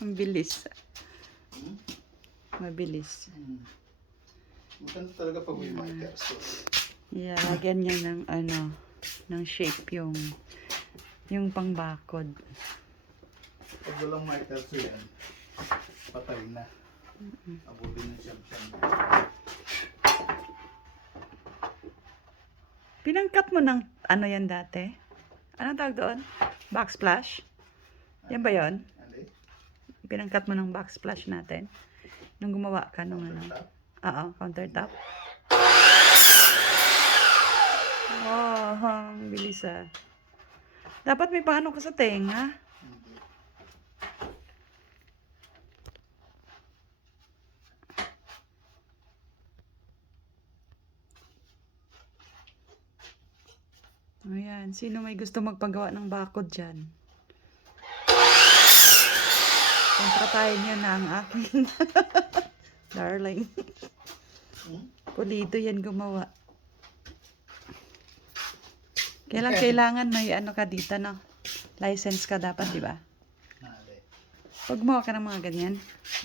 Ang bilis. Mabilis. Maganda talaga pag may markers. Yeah, lagyan niya ng ng shape yung pangbakod. Pag walang markers yan, patay na. Abulin ng siyam-siyam. Pinangkat mo ng ano yan dati? Anong tawag doon? Backsplash? Yan ba yon? Ano Pinangkat mo ng backsplash natin? Nung gumawa ka nung ano? Oo, countertop. Wow, ang bilis ah. Dapat may paano ka sa tenga. Hindi. Ayan, sino may gusto magpagawa ng bakod dyan? Kontratahin niyo na ang aking darling. Pulido yan gumawa. Kailangan may ano ka dito, no? License ka dapat, di ba? Pag gumawa ka ng mga ganyan.